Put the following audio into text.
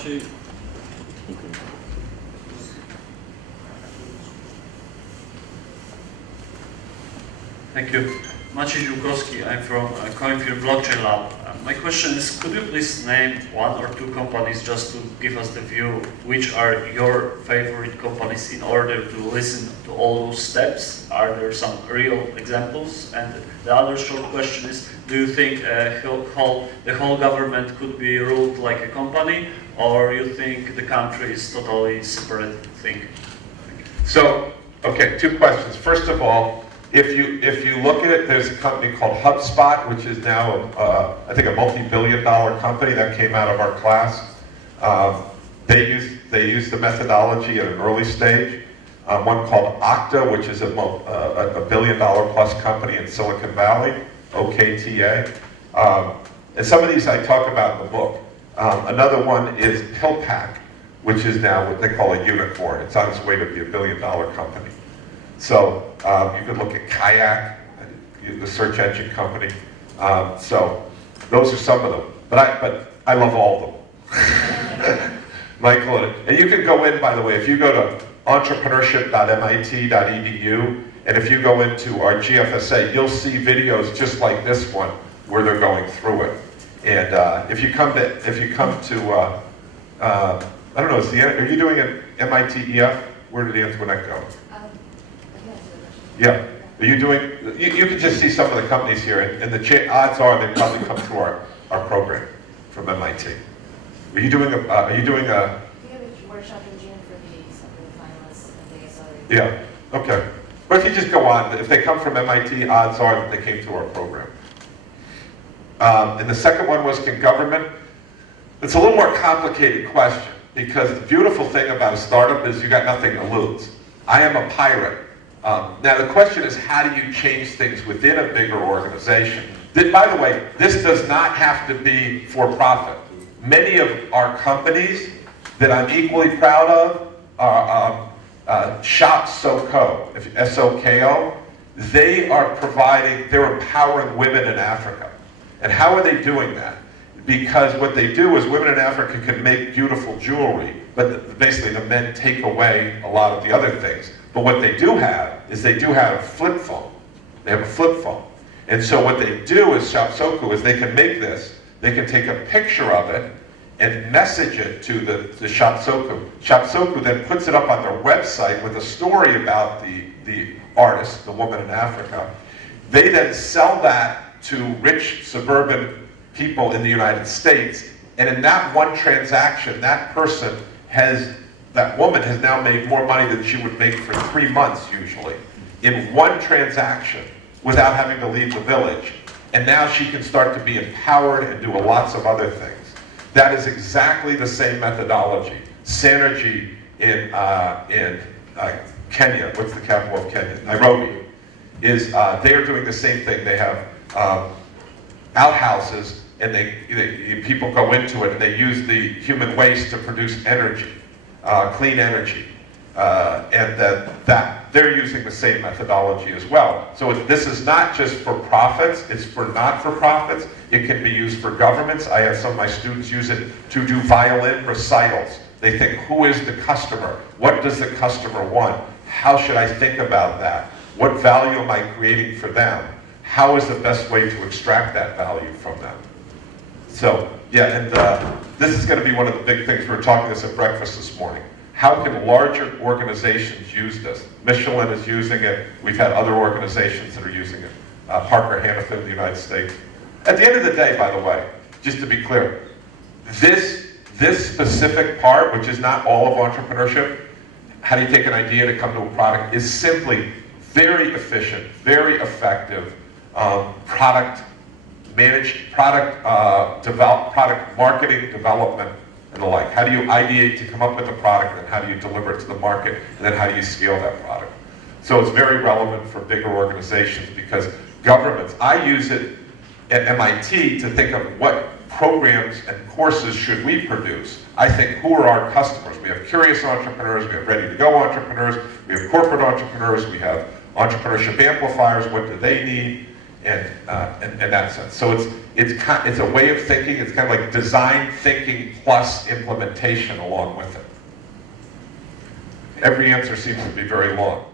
Maciej. Thank you. Maciej Żółkowski, I'm from Coinfield Blockchain Lab. My question is, could you please name one or two companies just to give us the view which are your favorite companies in order to listen to all those steps? Are there some real examples? And the other short question is, do you think the whole government could be ruled like a company, or you think the country is totally separate thing? So, okay, two questions. First of all, if you look at it, there's a company called HubSpot, which is now, I think, a multi-billion-dollar company that came out of our class. They use the methodology at an early stage. One called Okta, which is a billion-dollar plus company in Silicon Valley, OKTA. And some of these I talk about in the book. Another one is PillPack, which is now what they call a unicorn. It's on its way to be a billion-dollar company. So you could look at Kayak, the search engine company. So those are some of them. But I love all of them. Michael, and you can go in, by the way, if you go to entrepreneurship.mit.edu, and if you go into our GFSA, you'll see videos just like this one where they're going through it. And if you come to I don't know, are you doing an MITEF? Where did Antoinette go? Yeah. Are you doing, you can just see some of the companies here, and the odds are they probably come through our program from MIT. Are you doing a... We have a workshop in June for some of the finalists and the accelerator. Yeah, okay. But if you just go on, if they come from MIT, odds are that they came through our program. And the second one was, can government? It's a little more complicated question, because the beautiful thing about a startup is you got nothing to lose. I am a pirate. Now the question is, how do you change things within a bigger organization? By the way, this does not have to be for profit. Many of our companies that I'm equally proud of are Shop SoCo, S-O-K-O. They're empowering women in Africa. And how are they doing that? Because what they do is women in Africa can make beautiful jewelry, but basically the men take away a lot of the other things. But what they do have is they do have a flip phone. They have a flip phone. And so what they do is Shop SoCo is they can make this, they can take a picture of it and message it to the Shop SoCo. Shop SoCo then puts it up on their website with a story about the artist, the woman in Africa. They then sell that to rich suburban people in the United States, and in that one transaction, that woman has now made more money than she would make for 3 months usually, in one transaction without having to leave the village. And now she can start to be empowered and do lots of other things. That is exactly the same methodology. Synergy in Kenya, what's the capital of Kenya? Nairobi. They are doing the same thing. They have outhouses, and people go into it and they use the human waste to produce energy, clean energy, and they're using the same methodology as well. So this is not just for profits, it's for not-for-profits. It can be used for governments. I have some of my students use it to do violin recitals. They think, who is the customer? What does the customer want? How should I think about that? What value am I creating for them? How is the best way to extract that value from them? So, yeah, and this is going to be one of the big things. We were talking this at breakfast this morning. How can larger organizations use this? Michelin is using it. We've had other organizations that are using it. Parker Hannifin in the United States. At the end of the day, by the way, just to be clear, this specific part, which is not all of entrepreneurship, how do you take an idea to come to a product, is simply very efficient, very effective product marketing, development, and the like. How do you ideate to come up with a product, and how do you deliver it to the market, and then how do you scale that product? So it's very relevant for bigger organizations, because governments, I use it at MIT to think of what programs and courses should we produce. I think, who are our customers? We have curious entrepreneurs, we have ready-to-go entrepreneurs, we have corporate entrepreneurs, we have entrepreneurship amplifiers, what do they need? in that sense. So it's a way of thinking. It's kind of like design thinking plus implementation along with it. Every answer seems to be very long.